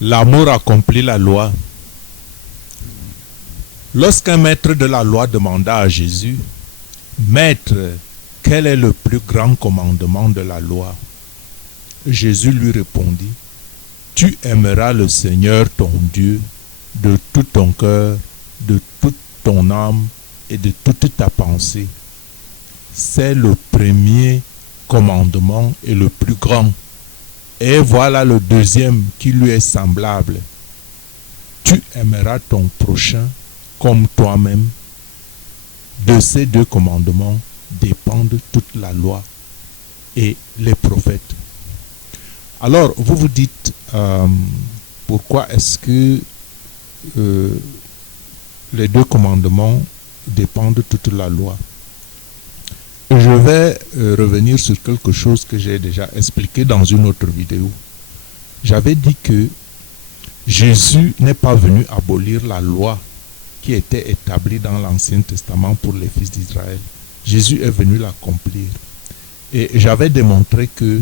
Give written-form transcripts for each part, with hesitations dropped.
L'amour accomplit la loi. Lorsqu'un maître de la loi demanda à Jésus, « Maître, quel est le plus grand commandement de la loi ?» Jésus lui répondit, « Tu aimeras le Seigneur ton Dieu de tout ton cœur, de toute ton âme et de toute ta pensée. » C'est le premier commandement et le plus grand. Et voilà le deuxième qui lui est semblable. Tu aimeras ton prochain comme toi-même. De ces deux commandements dépendent toute la loi et les prophètes. Alors, vous vous dites, pourquoi est-ce que les deux commandements dépendent de toute la loi? Je vais revenir sur quelque chose que j'ai déjà expliqué dans une autre vidéo. J'avais dit que Jésus n'est pas venu abolir la loi qui était établie dans l'Ancien Testament pour les fils d'Israël. Jésus est venu l'accomplir. Et j'avais démontré que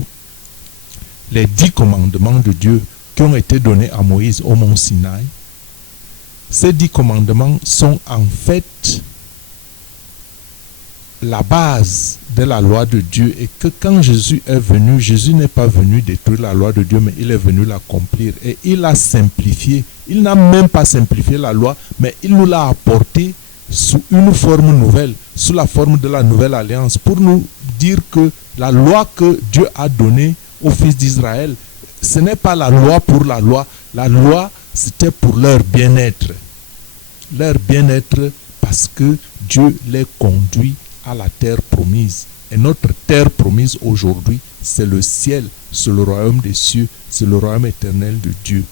les 10 commandements de Dieu qui ont été donnés à Moïse au mont Sinaï, ces 10 commandements sont en fait la base de la loi de Dieu, et que quand Jésus est venu, Jésus n'est pas venu détruire la loi de Dieu, mais il est venu l'accomplir, et il l'a simplifié. Il n'a même pas simplifié la loi, mais il nous l'a apporté sous une forme nouvelle, sous la forme de la nouvelle alliance, pour nous dire que la loi que Dieu a donnée aux fils d'Israël, ce n'est pas la loi pour la loi c'était pour leur bien-être. Leur bien-être parce que Dieu les conduit à la terre promise. Et notre terre promise aujourd'hui, c'est le ciel, c'est le royaume des cieux, c'est le royaume éternel de Dieu.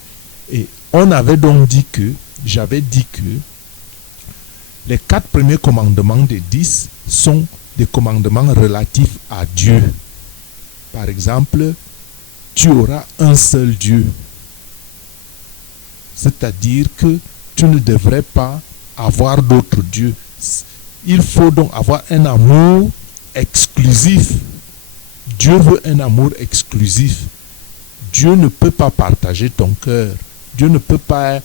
Et on avait donc dit que, j'avais dit que les 4 premiers commandements des 10 sont des commandements relatifs à Dieu. Par exemple, tu auras un seul Dieu. C'est-à-dire que tu ne devrais pas avoir d'autres dieux. Il faut donc avoir un amour exclusif. Dieu veut un amour exclusif. Dieu ne peut pas partager ton cœur. Dieu ne peut pas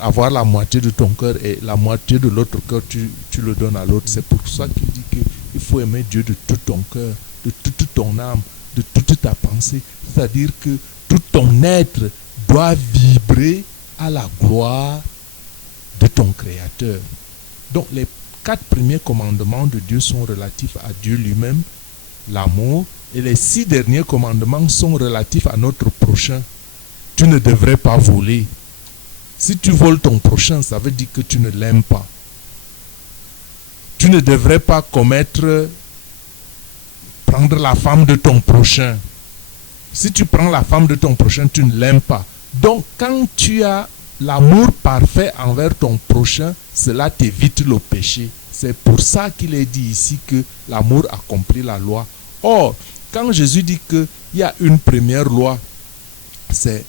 avoir la moitié de ton cœur et la moitié de l'autre cœur, tu le donnes à l'autre. C'est pour ça qu'il dit qu'il faut aimer Dieu de tout ton cœur, de toute ton âme, de toute ta pensée. C'est-à-dire que tout ton être doit vibrer à la gloire de ton Créateur. Donc les 4 premiers commandements de Dieu sont relatifs à Dieu lui-même, l'amour, et les 6 derniers commandements sont relatifs à notre prochain. Tu ne devrais pas voler. Si tu voles ton prochain, ça veut dire que tu ne l'aimes pas. Tu ne devrais pas prendre la femme de ton prochain. Si tu prends la femme de ton prochain, tu ne l'aimes pas. Donc, quand tu as l'amour parfait envers ton prochain, cela t'évite le péché. C'est pour ça qu'il est dit ici que l'amour accomplit la loi. Or, quand Jésus dit qu'il y a une première loi, c'est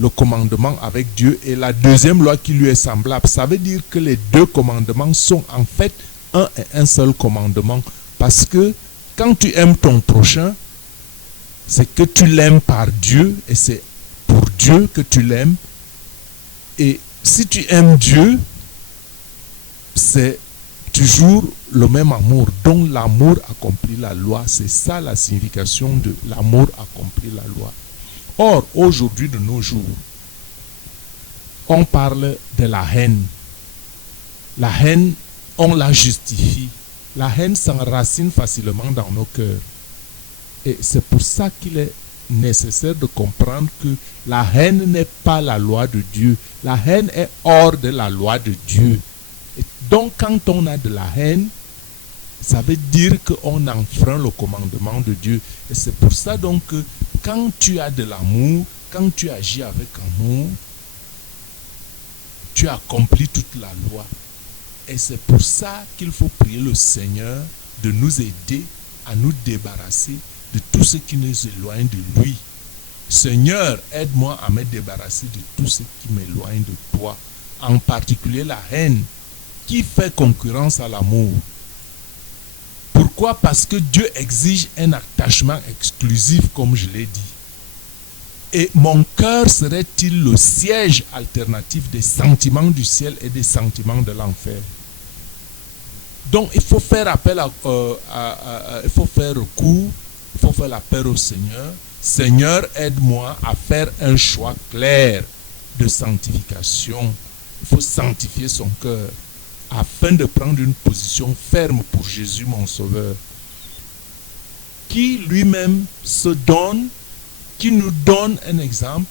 le commandement avec Dieu, et la deuxième loi qui lui est semblable. Ça veut dire que les 2 commandements sont en fait un et un seul commandement. Parce que quand tu aimes ton prochain, c'est que tu l'aimes par Dieu, et c'est pour Dieu que tu l'aimes. Et si tu aimes Dieu, c'est toujours le même amour. Donc l'amour accomplit la loi. C'est ça la signification de l'amour accomplit la loi. Or, aujourd'hui de nos jours, on parle de la haine. La haine, on la justifie. La haine s'enracine facilement dans nos cœurs. Et c'est pour ça qu'il est nécessaire de comprendre que la haine n'est pas la loi de Dieu. La haine est hors de la loi de Dieu. Et donc, quand on a de la haine, ça veut dire qu'on enfreint le commandement de Dieu. Et c'est pour ça donc que quand tu as de l'amour, quand tu agis avec amour, tu accomplis toute la loi. Et c'est pour ça qu'il faut prier le Seigneur de nous aider à nous débarrasser de tout ce qui nous éloigne de lui. Seigneur, aide-moi à me débarrasser de tout ce qui m'éloigne de toi. En particulier la haine qui fait concurrence à l'amour. Pourquoi? Parce que Dieu exige un attachement exclusif, comme je l'ai dit. Et mon cœur serait-il le siège alternatif des sentiments du ciel et des sentiments de l'enfer? Donc il faut faire appel il faut faire recours, il faut faire appel au Seigneur. Seigneur, aide-moi à faire un choix clair de sanctification. Il faut sanctifier son cœur afin de prendre une position ferme pour Jésus, mon Sauveur, qui lui-même se donne, qui nous donne un exemple,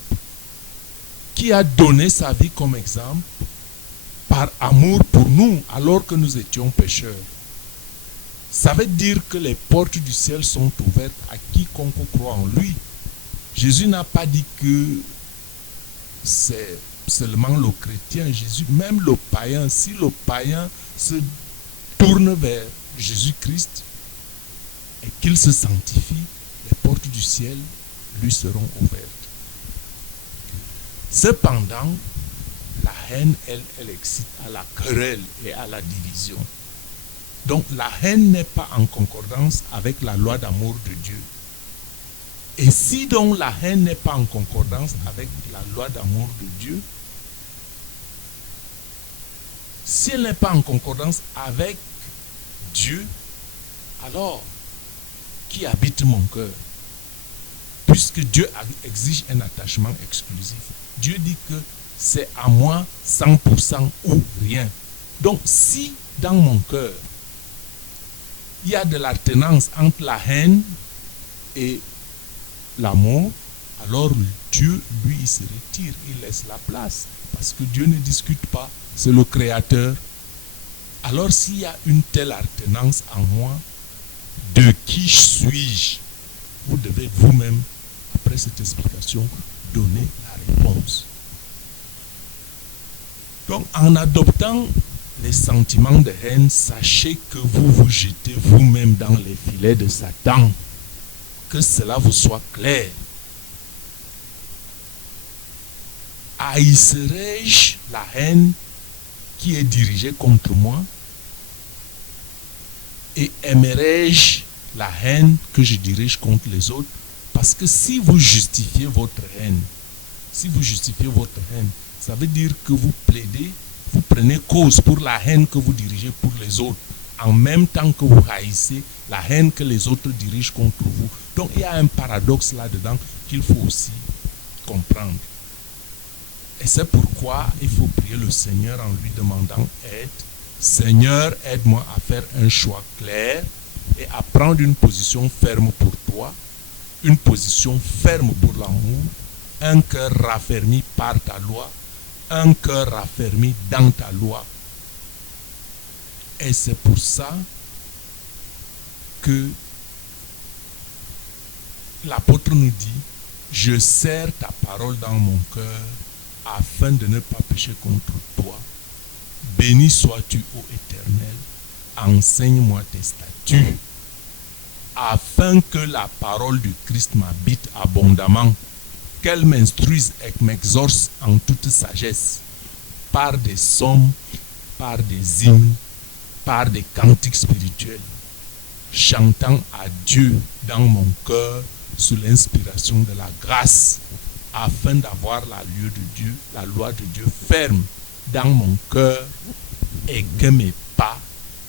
qui a donné sa vie comme exemple, par amour pour nous, alors que nous étions pécheurs. Ça veut dire que les portes du ciel sont ouvertes à quiconque croit en lui. Jésus n'a pas dit que c'est seulement le chrétien. Jésus, même le païen, si le païen se tourne vers Jésus-Christ et qu'il se sanctifie, les portes du ciel lui seront ouvertes. Cependant, la haine, elle excite à la querelle et à la division. Donc la haine n'est pas en concordance avec la loi d'amour de Dieu. Et si donc la haine n'est pas en concordance avec la loi d'amour de Dieu, si elle n'est pas en concordance avec Dieu, alors qui habite mon cœur? Puisque Dieu exige un attachement exclusif. Dieu dit que c'est à moi 100% ou rien. Donc si dans mon cœur, il y a de l'alternance entre la haine et l'amour, alors Dieu, lui, il se retire, il laisse la place. Parce que Dieu ne discute pas, c'est le Créateur. Alors s'il y a une telle alternance en moi, de qui suis-je? Vous devez vous-même, après cette explication, donner la réponse. Donc, en adoptant les sentiments de haine, sachez que vous vous jetez vous-même dans les filets de Satan. Que cela vous soit clair. Haïsserai-je la haine qui est dirigée contre moi? Et aimerai-je la haine que je dirige contre les autres? Parce que si vous justifiez votre haine, ça veut dire que vous plaidez, vous prenez cause pour la haine que vous dirigez pour les autres, en même temps que vous haïssez la haine que les autres dirigent contre vous. Donc il y a un paradoxe là-dedans qu'il faut aussi comprendre. Et c'est pourquoi il faut prier le Seigneur en lui demandant aide. Seigneur, aide-moi à faire un choix clair et à prendre une position ferme pour toi, une position ferme pour l'amour, un cœur raffermi par ta loi, un cœur raffermi dans ta loi. Et c'est pour ça que l'apôtre nous dit, je serre ta parole dans mon cœur afin de ne pas pécher contre toi. Béni sois-tu, ô Éternel, enseigne-moi tes statuts, afin que la parole du Christ m'habite abondamment, qu'elle m'instruise et m'exorce en toute sagesse, par des psaumes, par des hymnes, par des cantiques spirituels, chantant à Dieu dans mon cœur sous l'inspiration de la grâce, afin d'avoir la loi de Dieu ferme dans mon cœur et que mes pas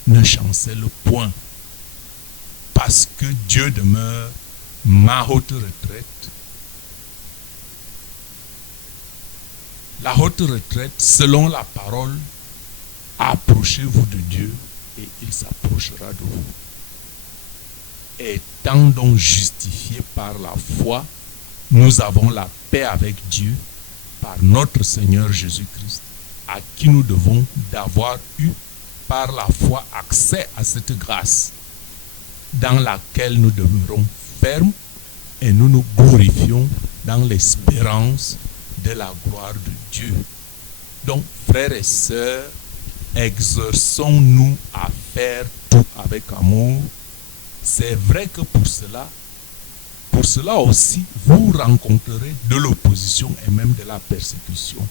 ne chancellent point. Parce que Dieu demeure ma haute retraite. La haute retraite, selon la parole, approchez-vous de Dieu et il s'approchera de vous. Étant donc justifiés par la foi, nous avons la paix avec Dieu par notre Seigneur Jésus-Christ, à qui nous devons d'avoir eu par la foi accès à cette grâce, dans laquelle nous demeurons fermes et nous nous glorifions dans l'espérance de la gloire de Dieu. Donc, frères et sœurs, exerçons-nous à faire tout avec amour. C'est vrai que pour cela aussi, vous rencontrerez de l'opposition et même de la persécution.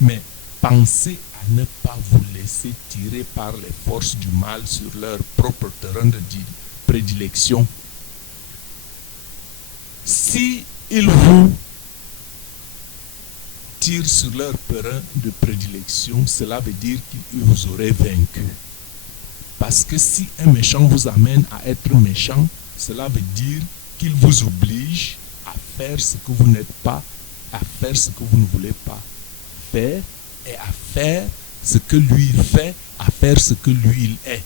Mais pensez à ne pas vous laisser tirer par les forces du mal sur leur propre terrain de prédilection. Si ils vous tire sur leur terrain de prédilection, cela veut dire qu'ils vous auraient vaincu. Parce que si un méchant vous amène à être méchant, cela veut dire qu'il vous oblige à faire ce que vous n'êtes pas, à faire ce que vous ne voulez pas faire, et à faire ce que lui il fait, à faire ce que lui il est.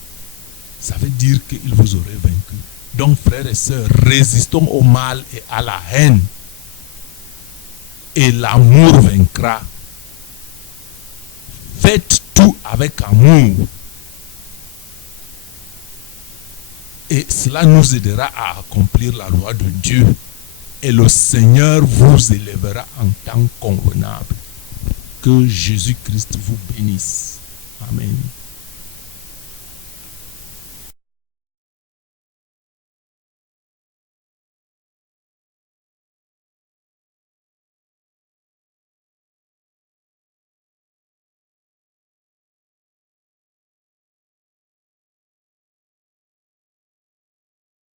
Ça veut dire qu'il vous aurait vaincu. Donc, frères et sœurs, résistons au mal et à la haine. Et l'amour vaincra. Faites tout avec amour. Et cela nous aidera à accomplir la loi de Dieu. Et le Seigneur vous élèvera en temps convenable. Que Jésus-Christ vous bénisse. Amen.